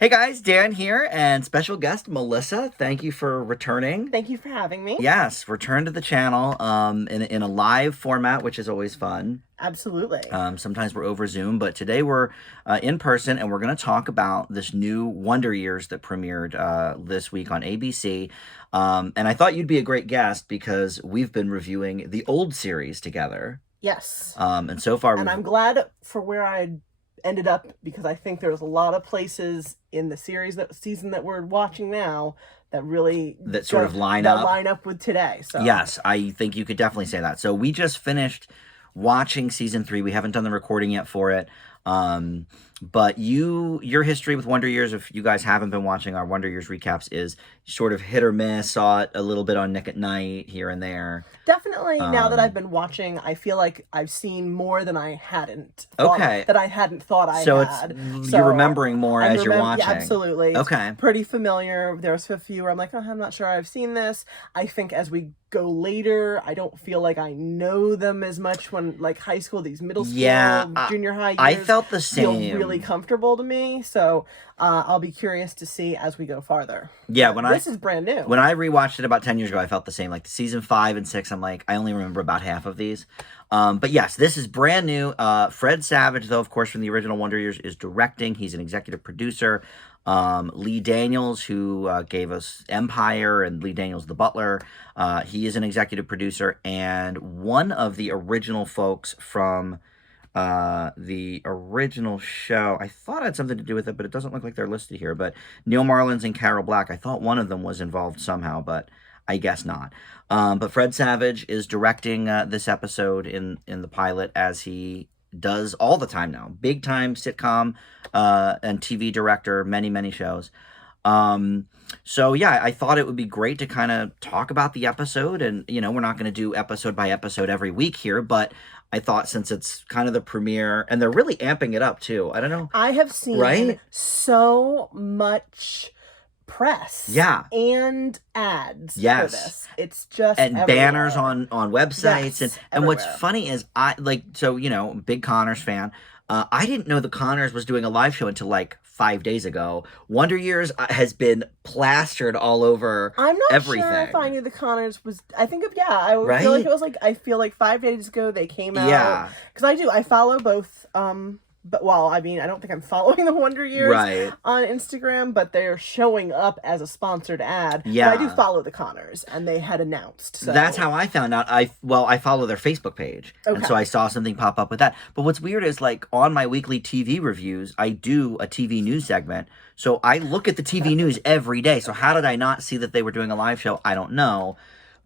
Hey guys, Dan here, and special guest Melissa. Thank you for returning. Thank you for having me. Yes, return to the channel in a live format, which is always fun. Absolutely. Sometimes we're over Zoom, but today we're in person, and we're going to talk about this new Wonder Years that premiered this week on ABC. And I thought you'd be a great guest because we've been reviewing the old series together. Yes. And so far, And I'm glad for where I ended up because I think there's a lot of places in the season that we're watching now that really that sort of line up with today. So yes, I think you could definitely say that. So we just finished watching season 3. We haven't done the recording yet for it. But your history with Wonder Years, if you guys haven't been watching our Wonder Years recaps, is sort of hit or miss. Saw it a little bit on Nick at Night here and there. Definitely, now that I've been watching, I feel like I've seen more than I hadn't thought I so had. You're remembering more as you're watching. Yeah, absolutely. Okay. It's pretty familiar. There's a few where I'm like, oh, I'm not sure I've seen this. I think as we go later, I don't feel like I know them as much when, like, high school, these middle school, junior high years. I felt the same. Feel really comfortable to me. So I'll be curious to see as we go farther. Yeah, this is brand new. When I rewatched it about 10 years ago, I felt the same. Like the season 5 and 6, I'm like, I only remember about half of these. But yes, this is brand new. Fred Savage, though, of course, from the original Wonder Years, is directing. He's an executive producer. Lee Daniels, who gave us Empire and Lee Daniels the Butler, he is an executive producer. And one of the original folks from the original show, I thought it had something to do with it, but it doesn't look like they're listed here. But Neil Marlins and Carol Black, I thought one of them was involved somehow, but I guess not. But Fred Savage is directing this episode in the pilot, as he does all the time now. Big time sitcom and TV director, many shows. So yeah, I thought it would be great to kind of talk about the episode, and we're not going to do episode by episode every week here, but I thought since it's kind of the premiere, and they're really amping it up too. I don't know. I have seen so much press, and ads for this. It's just and everywhere. Banners on websites, and what's funny is big Connors fan. I didn't know the Connors was doing a live show until like 5 days ago. Wonder Years has been plastered all over. I'm not everything. Sure if I knew the Connors was. I think of I feel like it was like I feel like 5 days ago they came out. Yeah, because I follow both. But I don't think I'm following the Wonder Years on Instagram, but they're showing up as a sponsored ad. Yeah, but I do follow the Connors, and they had announced. So that's how I found out. I follow their Facebook page, and so I saw something pop up with that. But what's weird is, like, on my weekly TV reviews, I do a TV news segment, so I look at the TV news every day. So how did I not see that they were doing a live show? I don't know.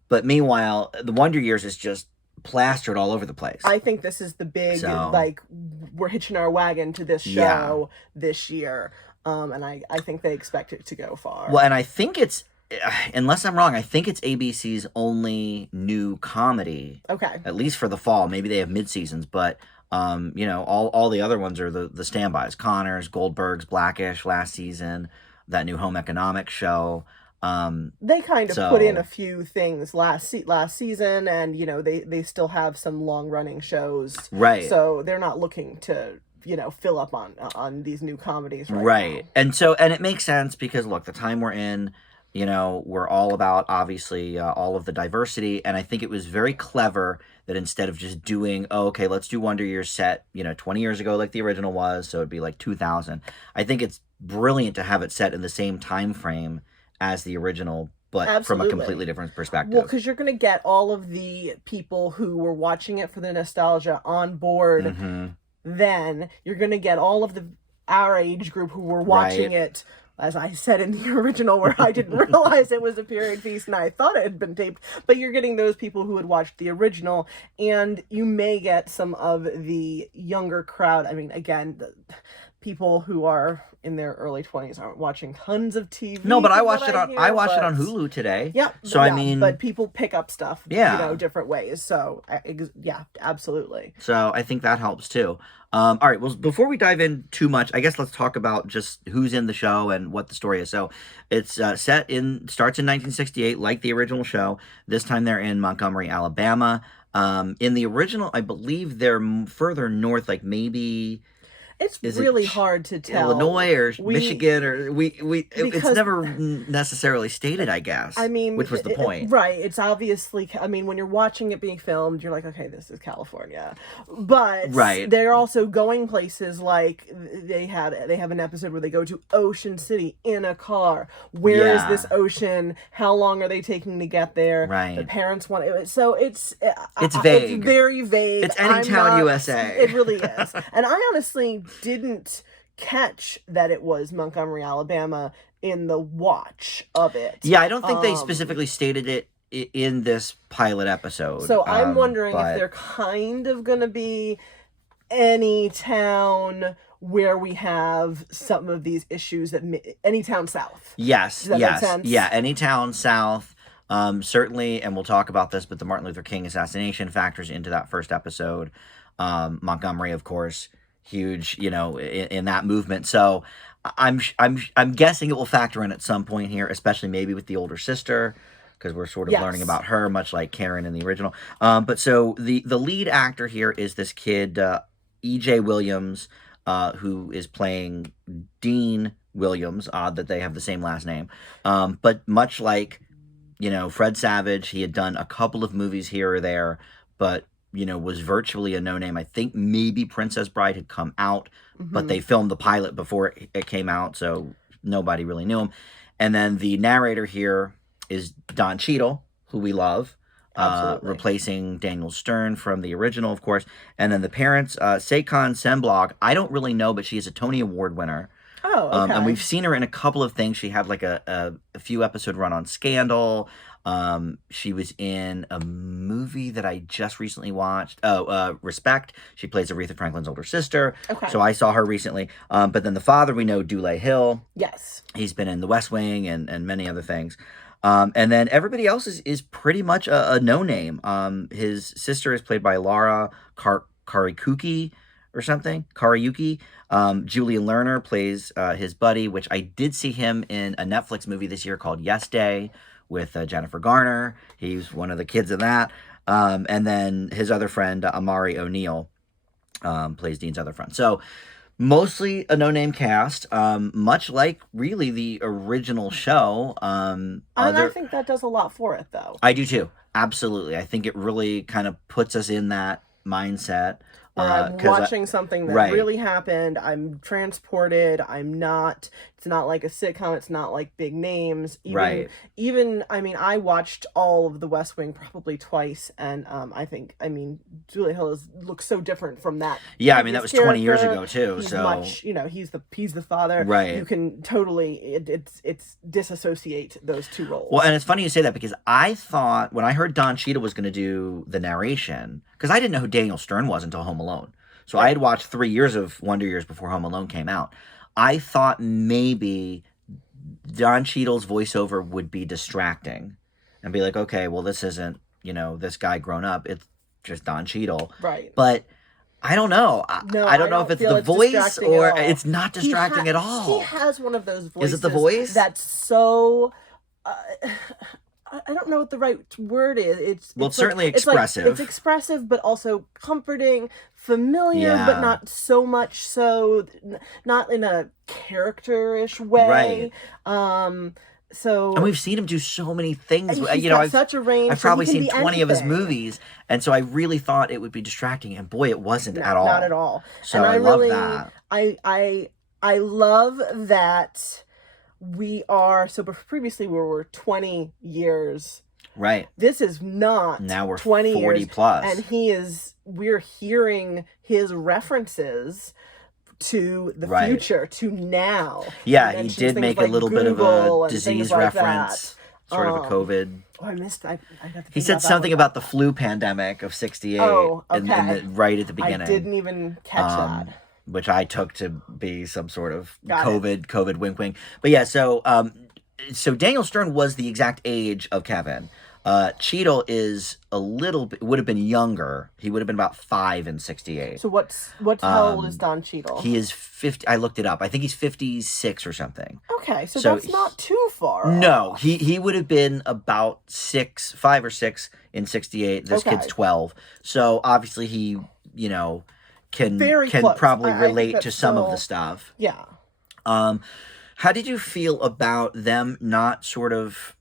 But meanwhile, the Wonder Years is just plastered all over the place. I think this is the big, we're hitching our wagon to this show this year. And I think they expect it to go far. Well, and I think it's, unless I'm wrong, I think it's ABC's only new comedy. Okay. At least for the fall. Maybe they have mid-seasons, but all the other ones are the standbys. Connors, Goldberg's, Blackish last season, that new home economics show. They kind of put in a few things last season, and they still have some long running shows, so they're not looking to fill up on these new comedies now. And it makes sense because, look, the time we're in, we're all about, obviously, all of the diversity, and I think it was very clever that instead of just doing, let's do Wonder Years set 20 years ago like the original was, so it'd be like 2000. I think it's brilliant to have it set in the same time frame as the original, but from a completely different perspective. Well, because you're going to get all of the people who were watching it for the nostalgia on board. Then you're going to get all of our age group who were watching it, as I said in the original, where I didn't realize it was a period piece and I thought it had been taped. But you're getting those people who had watched the original, and you may get some of the younger crowd. I mean, again, people who are in their early 20s aren't watching tons of TV. No, but I watched it on Hulu today. Yeah. So I mean, but people pick up stuff, different ways. So yeah, absolutely. So I think that helps too. All right. Well, before we dive in too much, I guess let's talk about just who's in the show and what the story is. So it's starts in 1968, like the original show. This time they're in Montgomery, Alabama. In the original, I believe they're further north, like maybe It's Is really it hard to tell. Illinois or We- Michigan or it's because- never necessarily stated, I guess. I mean, which was the point. right? It's obviously. I mean, when you're watching it being filmed, you're like, okay, this is California, but Right. they're also going places like they have an episode where they go to Ocean City in a car. Where is Yeah. this ocean? How long are they taking to get there? Right. The parents want it, so it's vague. It's very vague. It's Anytown, USA. It really is, and I honestly didn't catch that it was Montgomery, Alabama in the watch of it. Yeah, I don't think they specifically stated it in this pilot episode. So I'm wondering but- if they're kind of going to be any town where we have some of these issues that any town south. Yes, Does that make sense? Yeah, any town south. Certainly, and we'll talk about this, but the Martin Luther King assassination factors into that first episode. Montgomery, of course, huge, in that movement. So I'm guessing it will factor in at some point here, especially maybe with the older sister, because we're sort of learning about her, much like Karen in the original. But so the lead actor here is this kid, E.J. Williams, who is playing Dean Williams. Odd that they have the same last name. But much like, Fred Savage, he had done a couple of movies here or there, but was virtually a no-name. I think maybe Princess Bride had come out, but they filmed the pilot before it came out, so nobody really knew him. And then the narrator here is Don Cheadle, who we love, replacing Daniel Stern from the original, of course. And then the parents, Saquon Semblog, I don't really know, but she is a Tony Award winner. Oh, okay. And we've seen her in a couple of things. She had like a few episode run on Scandal. She was in a movie that I just recently watched. Respect. She plays Aretha Franklin's older sister. Okay. So I saw her recently. But then the father, we know, Dule Hill. Yes. He's been in The West Wing and many other things. And then everybody else is pretty much a no-name. His sister is played by Laura Karikuki or something. Karayuki. Julian Lerner plays his buddy, which I did see him in a Netflix movie this year called Yes Day with Jennifer Garner. He's one of the kids in that. And then his other friend, Amari O'Neill, plays Dean's other friend. So mostly a no-name cast, much like really the original show. I think that does a lot for it, though. I do too. Absolutely. I think it really kind of puts us in that mindset. I'm watching something that right. really happened. I'm transported. It's not like a sitcom. It's not like big names. Even, I mean, I watched all of The West Wing probably twice. And Julia Hill looks so different from that. Yeah, I mean, that was 20 years ago too. He's so much, he's the father. Right. You can totally, it's disassociate those two roles. Well, and it's funny you say that because I thought when I heard Don Cheadle was going to do the narration, because I didn't know who Daniel Stern was until Home Alone. So I had watched 3 years of Wonder Years before Home Alone came out. I thought maybe Don Cheadle's voiceover would be distracting and be like, okay, well, this isn't, this guy grown up. It's just Don Cheadle. Right. But I don't know. I don't know if it's the voice or it's not distracting at all. He has one of those voices. Is it the voice? That's so... I don't know what the right word is. It's certainly expressive. It's expressive, but also comforting, familiar, but not so much so, not in a character-ish way. Right. So, and we've seen him do so many things. He's got such a range. I've probably so seen 20 of his movies, and so I really thought it would be distracting, and boy, it wasn't at all. Not at all. So and I love that. I love that. We are, so previously we were 20 years. Right. This is not now we're 20 40 years, plus. And we're hearing his references to the future, to now. Yeah, he did make a little bit of a disease reference, sort of a COVID. Oh, I missed. I have to he said something about the flu pandemic of '68 right at the beginning. I didn't even catch that. Which I took to be some sort of COVID wink wink. But yeah, so Daniel Stern was the exact age of Kevin. Cheadle is a little bit, would have been younger. He would have been about 5 in '68. So how old is Don Cheadle? He is 50. I looked it up. I think he's 56 or something. Okay, so that's not too far. No, he would have been about 5 or 6 in '68. This kid's 12. So obviously he, Very can close. probably I think relate that's to some of still- the stuff. Yeah. How did you feel about them not sort of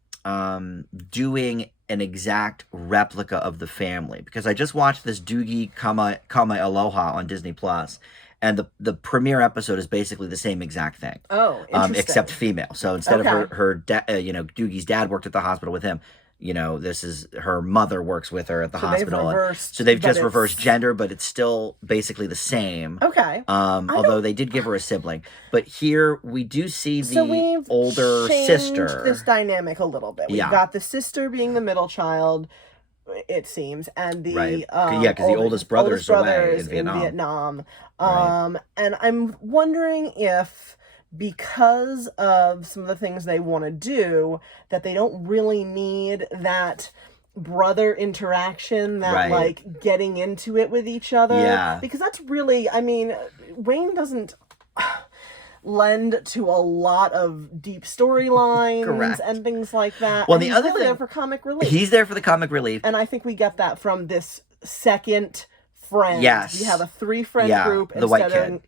doing an exact replica of the family? Because I just watched this Doogie Kama Aloha on Disney Plus, and the premiere episode is basically the same exact thing. Oh, interesting. Except female. So instead of Okay. her Doogie's dad worked at the hospital with him. This is her mother works with her at the hospital. So they've just reversed gender, but it's still basically the same. Okay. Although they did give her a sibling. But here we do see the older sister. This dynamic a little bit. We've got the sister being the middle child, it seems, and the because the oldest brother's away in Vietnam. And I'm wondering if, because of some of the things they want to do, that they don't really need that brother interaction, that like getting into it with each other. Yeah. Because that's really, I mean, Wayne doesn't lend to a lot of deep storylines and things like that. Well, and the he's other really thing, there for comic relief. He's there for the comic relief. And I think we get that from this second friend. Yes. We have a 3-friend group. The white kid.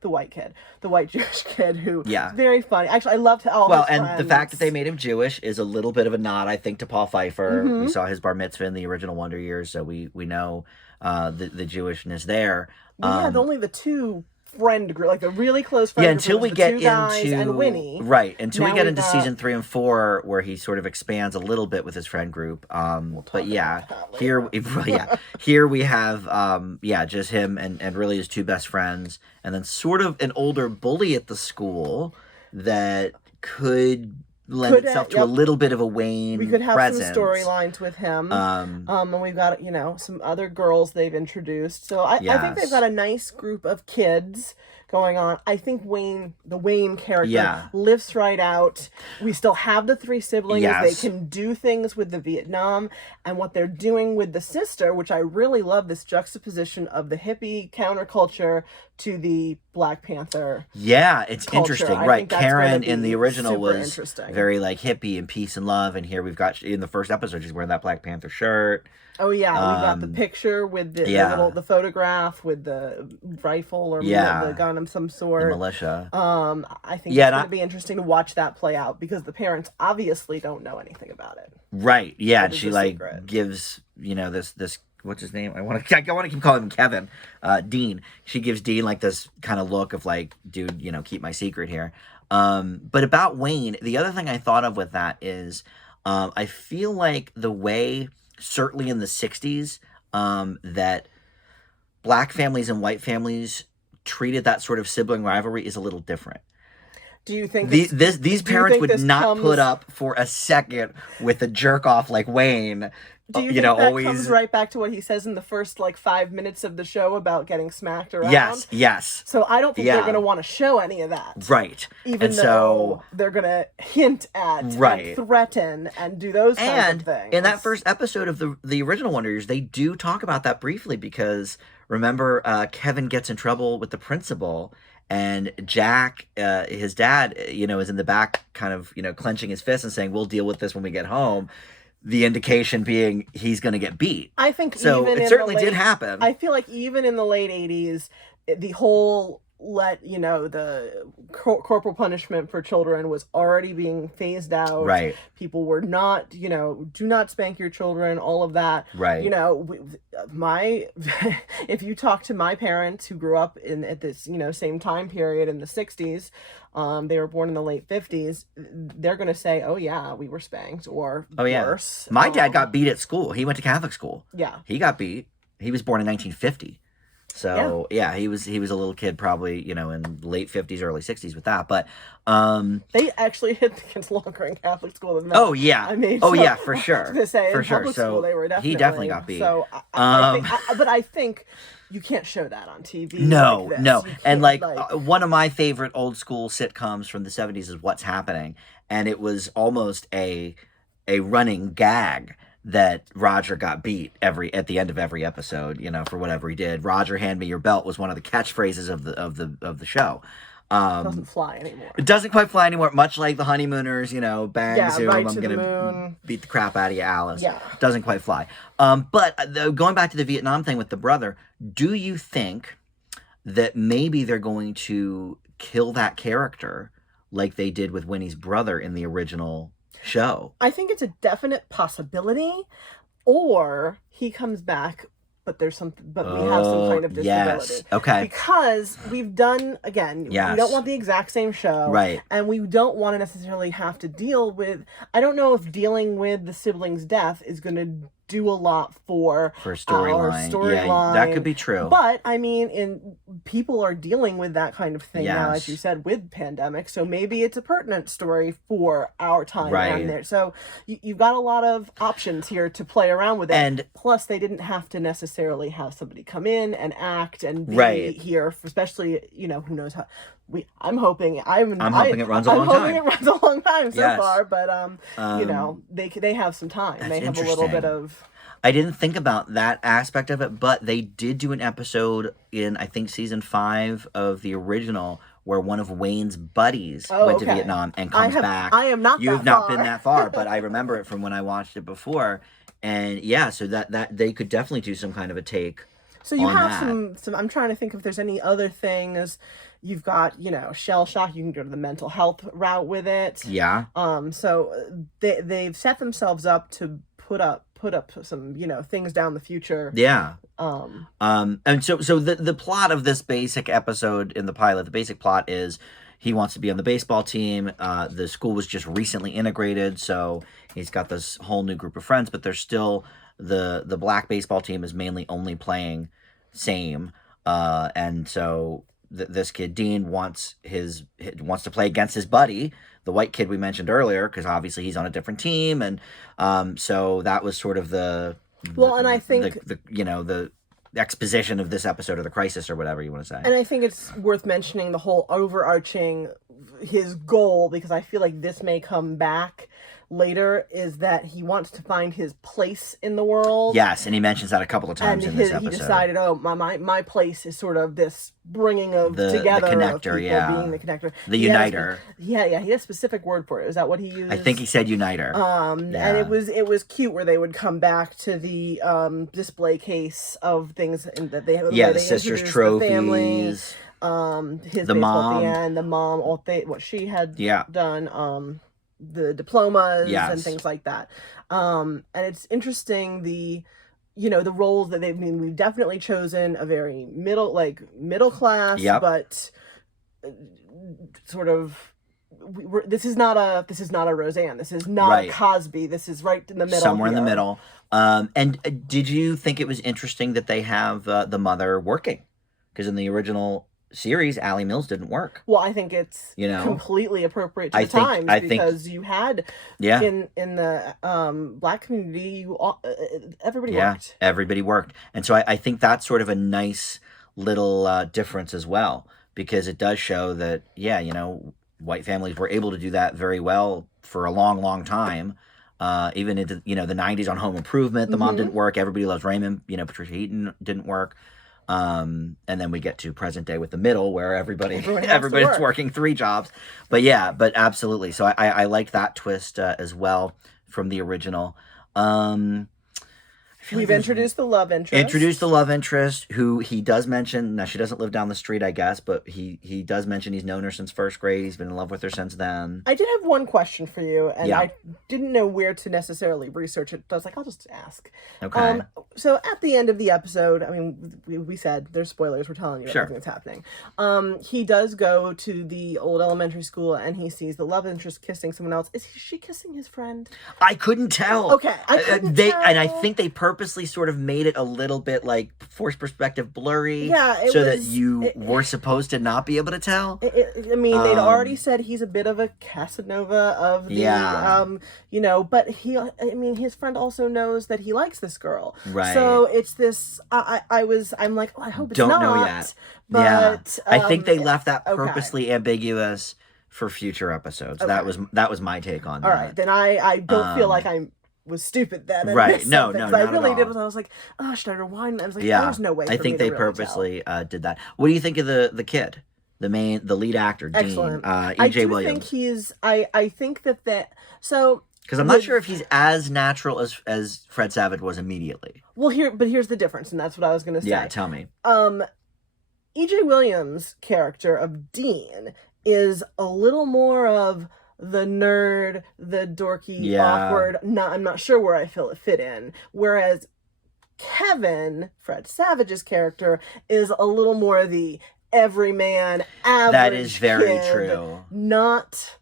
The white kid. The white Jewish kid who is Yeah. very funny. Actually, I loved all his friends. And the fact that they made him Jewish is a little bit of a nod, I think, to Paul Pfeiffer. We saw his bar mitzvah in the original Wonder Years, so we know the Jewishness there. We had only the 2 friend group, like the really close friend group. Until we get into and Winnie. Right, until we Now get we into got- season 3 and 4, where he sort of expands a little bit with his friend group. But yeah, here we have just him and really his 2 best friends, and then sort of an older bully at the school that could lend itself to a little bit of a Wayne. We could have presence. some storylines with him. And we've got, some other girls they've introduced. So I think they've got a nice group of kids going on. I think the Wayne character lifts right out. We still have the 3 siblings. Yes. They can do things with the Vietnam, and what they're doing with the sister, which I really love, this juxtaposition of the hippie counterculture to the Black Panther. Yeah, it's culture. interesting, I right? think that's Karen gonna be in the original super was interesting. very like hippie and peace and love, and here we've got in the first episode she's wearing that Black Panther shirt. Oh yeah, we got the picture with the photograph with the rifle or the gun of some sort. The militia. I think it's going to be interesting to watch that play out, because the parents obviously don't know anything about it. Right. Yeah, and is she the like secret. gives this what's his name? I want to keep calling him Kevin. Dean. She gives Dean like this kind of look of like, dude, keep my secret here. But about Wayne, the other thing I thought of with that is, I feel like the way, certainly in the 60s, that Black families and white families treated that sort of sibling rivalry is a little different. Do you think these parents would not put up for a second with a jerk off like Wayne? Do you think that comes right back to what he says in the first 5 minutes of the show about getting smacked around? Yes. So I don't think they're going to want to show any of that. Right. Even though they're going to hint at, and threaten, and do those kinds of things. In that first episode of the original Wonder Years, they do talk about that briefly, because remember, Kevin gets in trouble with the principal, and Jack, his dad, is in the back kind of, clenching his fist and saying, we'll deal with this when we get home. The indication being he's going to get beat. I think so. It certainly did happen. I feel like even in the late 80s, the whole the corporal punishment for children was already being phased out. Right. People were not, do not spank your children, all of that. Right. If you talk to my parents who grew up at this, same time period in the 60s, they were born in the late 50s, they're going to say, oh yeah, we were spanked, or worse. My dad got beat at school. He went to Catholic school. Yeah. He got beat. He was born in 1950. So he was a little kid, probably, in late 50s, early 60s with that. But they actually hit the kids longer in Catholic school than that. Oh yeah. I mean, for sure. I was gonna say, for in sure. Public So school, they were definitely got beat. So I think you can't show that on TV. No. And one of my favorite old school sitcoms from the 70s is What's Happening, and it was almost a running gag that Roger got beat at the end of every episode, for whatever he did. Roger, hand me your belt was one of the catchphrases of the show. It doesn't fly anymore. It doesn't quite fly anymore, much like the Honeymooners, bang, zoom, right I'm to going the to moon. beat the crap out of you, Alice. Yeah. Doesn't quite fly. But going back to the Vietnam thing with the brother, do you think that maybe they're going to kill that character like they did with Winnie's brother in the original show. I think it's a definite possibility, or he comes back, but there's something, but we have some kind of disability. Yes. Okay. Because we've done, again, Yes. we don't want the exact same show. Right. And we don't want to necessarily have to deal with, I don't know if dealing with the sibling's death is going to do a lot for storyline. storyline. Yeah, that could be true. But I mean, people are dealing with that kind of thing now, Yes. as you said, with pandemic. So maybe it's a pertinent story for our time Right. around there. So you've got a lot of options here to play around with it. And plus, they didn't have to necessarily have somebody come in and act and be Right. here, especially, who knows how. I'm hoping I'm hoping it runs a long time. I'm hoping it runs a long time so Yes. far, but they have some time. That's They have a little bit interesting. of. I didn't think about that aspect of it, but they did do an episode in, I think, season 5 of the original where one of Wayne's buddies went to okay. Vietnam and comes back. I am not. You've that not far. been that far, but I remember it from when I watched it before. And yeah, so that they could definitely do some kind of a take. So you on have that. some. I'm trying to think if there's any other things. You've got, shell shock. You can go to the mental health route with it. Yeah. So they've set themselves up to put up some, things down the future. Yeah. And so the plot of this basic episode in the pilot, the basic plot is he wants to be on the baseball team. The school was just recently integrated, so he's got this whole new group of friends, but there's still the black baseball team is mainly only playing same. And so this kid Dean wants to play against his buddy, the white kid we mentioned earlier, because obviously he's on a different team, and so that was sort of the I think the exposition of this episode, or the crisis, or whatever you want to say. And I think it's worth mentioning the whole overarching his goal, because I feel like this may come back later, is that he wants to find his place in the world. Yes, and he mentions that a couple of times in this episode. He decided, my place is sort of this bringing of together the connector, of people, yeah, being the connector, the uniter. He had a specific word for it. Is that what he used? I think he said uniter. And it was cute where they would come back to the display case of things that they had. Yeah, the sisters' trophies. The family, his the mom at the end, the mom, what she had done. The diplomas and things like that. And it's interesting the roles that we've definitely chosen a very middle class, but sort of this is not a Roseanne. This is not a Cosby. This is right in the middle. Somewhere in the middle. And did you think it was interesting that they have the mother working? Because in the original series, Allie Mills didn't work. Well, I think it's completely appropriate to the times, because you had in the black community, everybody worked. Everybody worked, and so I think that's sort of a nice little difference as well, because it does show that white families were able to do that very well for a long, long time. Even into the 90s on Home Improvement, the mom didn't work. Everybody Loves Raymond. Patricia Heaton didn't work. And then we get to present day with the middle, where everybody's working 3 jobs. But absolutely. So I liked that twist as well from the original. We've introduced the love interest. Who he does mention. Now, she doesn't live down the street, I guess, but he does mention he's known her since first grade. He's been in love with her since then. I did have one question for you, and I didn't know where to necessarily research it. So I was like, I'll just ask. Okay. So at the end of the episode, I mean, we said there's spoilers. We're telling you everything that's happening. He does go to the old elementary school, and he sees the love interest kissing someone else. Is she kissing his friend? I couldn't tell. Okay, I couldn't tell. And I think they purposely sort of made it a little bit like forced perspective blurry, that you were supposed to not be able to tell. I mean, they'd already said he's a bit of a Casanova of the, but his friend also knows that he likes this girl, right? So it's this. I'm like, I hope it's don't not. know yet. But I think they left that purposely ambiguous for future episodes. Okay. That was my take on All that. right, then I don't feel like I was stupid then. Right? No, I not really at did. all. I was like, oh, should I rewind? I was like, there's no way. I think they purposely did that. What do you think of the kid, the lead actor, Excellent. Dean, E.J. Williams? I think that so. Because I'm not sure if he's as natural as Fred Savage was immediately. Well, here's the difference, and that's what I was going to say. Yeah, tell me. E.J. Williams' character of Dean is a little more of the nerd, the dorky, Yeah. awkward. I'm not sure where I feel it fit in. Whereas Kevin, Fred Savage's character, is a little more the everyman, That is average very kid, true. not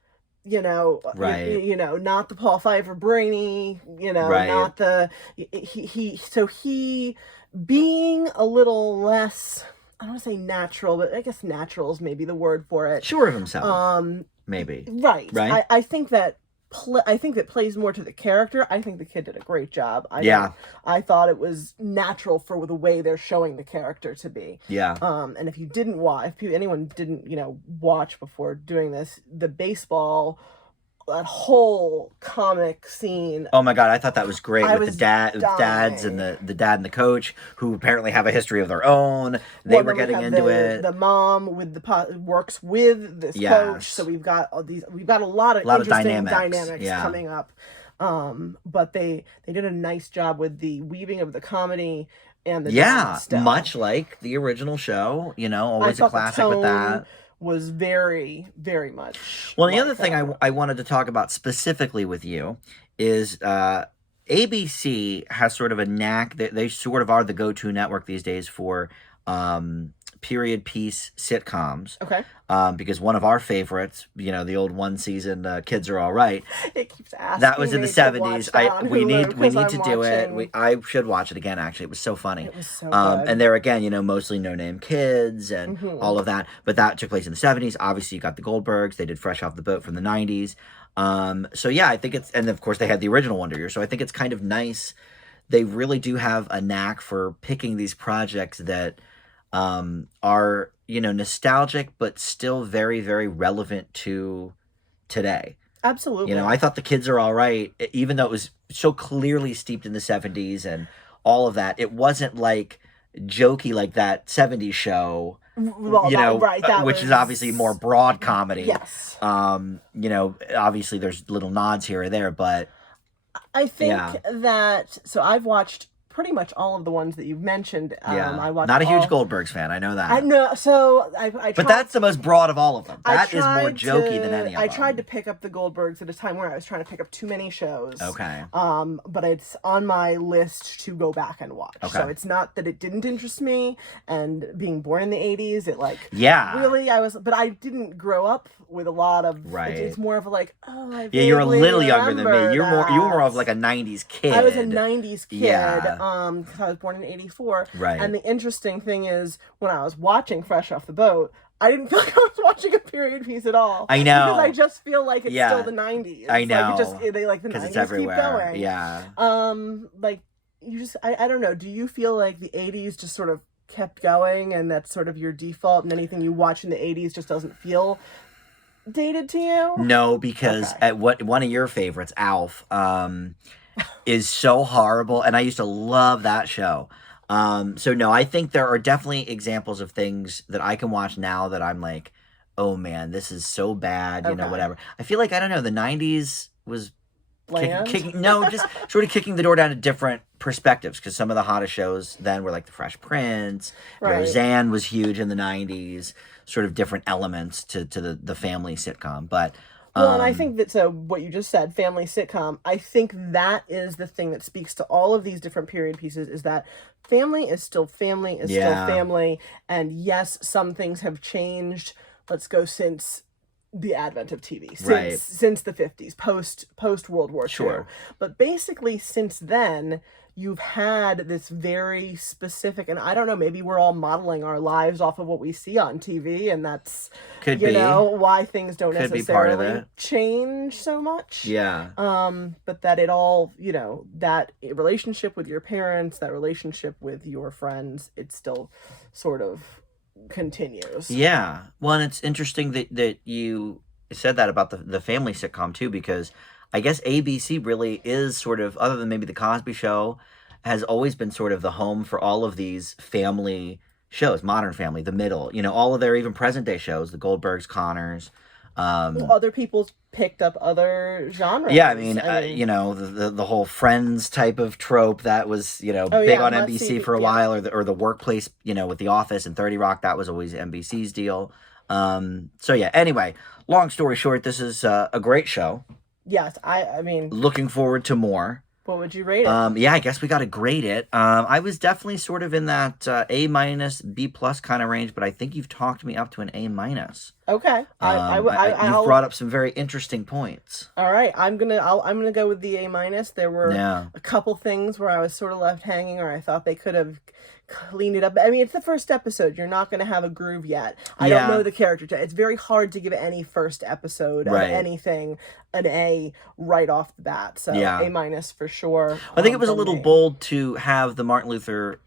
Right. not the Paul Pfeiffer brainy, Right. not the he being a little less. I don't want to say natural, but I guess natural is maybe the word for it. Sure of himself. Maybe. Right. Right. I think that I think that plays more to the character. I think the kid did a great job. Yeah. I thought it was natural for the way they're showing the character to be. Yeah. And if you didn't watch, if anyone didn't, watch before doing this, the baseball, that whole comic scene. Oh my god, I thought that was great with the dads dying. and the dad and the coach who apparently have a history of their own. They were getting into it. The mom with the works with this coach, so we've got all these. We've got a lot of interesting dynamics coming up. But they did a nice job with the weaving of the comedy and the drama stuff. Much like the original show. Always a classic with that. Was very, very much. Well, the other thing I wanted to talk about specifically with you is ABC has sort of a knack. They sort of are the go-to network these days for period piece sitcoms. Okay. Because one of our favorites, the old one season Kids Are All Right. It keeps asking. That was in the 70s. We need to do it. I should watch it again. Actually, it was so funny. It was so good. And there again, mostly no name kids and all of that. But that took place in the 70s. Obviously, you got the Goldbergs. They did Fresh Off the Boat from the 90s. So yeah, I think and of course they had the original Wonder Years. So I think it's kind of nice. They really do have a knack for picking these projects that are nostalgic but still very, very relevant to today. Absolutely. I thought the Kids Are All Right, even though it was so clearly steeped in the 70s and all of that, it wasn't like jokey like that 70s show. Right, which is obviously more broad comedy. Yes. Obviously there's little nods here or there, but I think that I've watched pretty much all of the ones that you've mentioned. I watched not a huge Goldbergs fan. I know that. I know. So I tried, but that's the most broad of all of them. That is more jokey than any of them. I tried to pick up the Goldbergs at a time where I was trying to pick up too many shows. Okay. But it's on my list to go back and watch. Okay. So it's not that it didn't interest me, and being born in the 80s, it really but I didn't grow up with a lot of It's more of you're a little younger than me. You were more of like a 90s kid. I was a 90s kid. Yeah. Because I was born in 84. Right. And the interesting thing is, when I was watching Fresh Off the Boat, I didn't feel like I was watching a period piece at all. I know. Because I just feel like it's still the 90s. I know. They the 90s it's everywhere. keep going. Yeah. I don't know. Do you feel like the 80s just sort of kept going and that's sort of your default, and anything you watch in the 80s just doesn't feel dated to you? No, because one of your favorites, Alf, is so horrible, and I used to love that show. So no, I think there are definitely examples of things that I can watch now that I'm like, oh man, this is so bad, whatever. I feel like, I don't know, the 90s was just sort of kicking the door down to different perspectives, because some of the hottest shows then were like The Fresh Prince, Roseanne was huge in the 90s, sort of different elements to the family sitcom, but well, and I think that, what you just said, family sitcom, I think that is the thing that speaks to all of these different period pieces, is that family is still family, still family. And yes, some things have changed. Let's go since the advent of TV, since the 50s, post World War II. But basically, since then, you've had this very specific, and I don't know, maybe we're all modeling our lives off of what we see on TV, and that's why things don't necessarily change so much. Yeah. But that it all, that relationship with your parents, that relationship with your friends, it still sort of continues. Yeah. Well, and it's interesting that you said that about the family sitcom too, because I guess ABC really is sort of, other than maybe The Cosby Show, has always been sort of the home for all of these family shows. Modern Family, The Middle, all of their even present day shows, The Goldbergs, Connors, Other people picked up other genres. Yeah, I mean, you know, the whole Friends type of trope that was, you know, Oh, big yeah, on must NBC see, for a yeah. while, or the workplace, you know, with The Office and 30 Rock, that was always NBC's deal. So yeah, anyway, long story short, this is a great show. Yes, I mean, Looking forward to more. what would you rate it? Yeah, I guess we got to grade it. I was definitely sort of in that A minus, B plus kind of range, but I think you've talked me up to an A minus. Okay, You've brought up some very interesting points. All right, I'm gonna go with the A minus. There were Yeah. a couple things where I was sort of left hanging, or I thought they could have cleaned it up. I mean, it's the first episode. You're not gonna have a groove yet. I don't know the character. It's very hard to give any first episode of anything an A right off the bat. So A minus for sure. I think it was a little bold to have the Martin Luther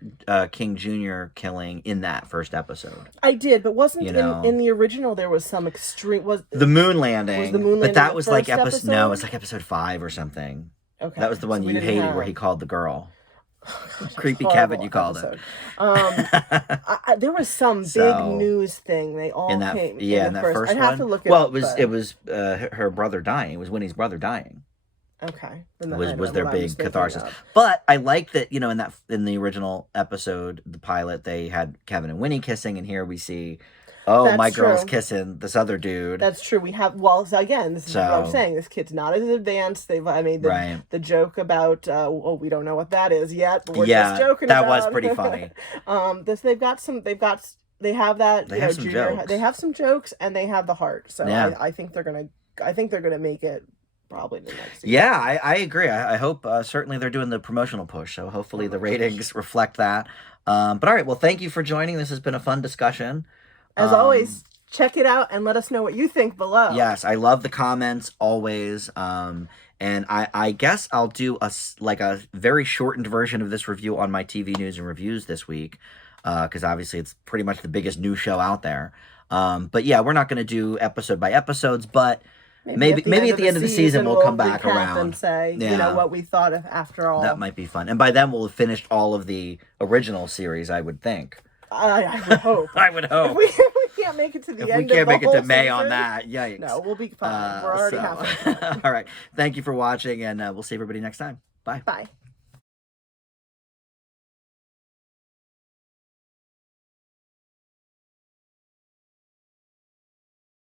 King Jr. killing in that first episode. I did, but wasn't in the original there was some extreme the moon landing? Was the moon landing but that was like episode? No, it was like episode 5 or something. Okay, that was the one you hated where he called the girl. Creepy Kevin, you called it. There was some big news thing. They all in that, came. in that first I'd one. have to look it well, up. It was her brother dying. It was Winnie's brother dying. Okay, was their big catharsis. But I like that, you know, in the original episode, the pilot, they had Kevin and Winnie kissing, and here we see, my girl's kissing this other dude. That's true. We have again, this is what I'm saying. This kid's not as advanced. I made the joke about we don't know what that is yet, but we're just joking that about. Was pretty funny. They have that. They have some jokes. They have some jokes, and they have the heart. So I think they're gonna make it. Probably the next season. Yeah, I agree. I hope certainly they're doing the promotional push, so hopefully the ratings reflect that. But all right, well, thank you for joining. This has been a fun discussion. As always, check it out and let us know what you think below. Yes, I love the comments always. And I guess I'll do a very shortened version of this review on my TV news and reviews this week, because obviously it's pretty much the biggest new show out there. But yeah, we're not going to do episode by episodes, but maybe at the end of the season we'll come back around and say you know what we thought of after all. That might be fun, and by then we'll have finished all of the original series, I would think. I would hope. I would hope. If we can't make it to the end. If we can't make it to May season, on that, yikes. No, we'll be fine. We're already halfway. All right, thank you for watching, and we'll see everybody next time. Bye. Bye.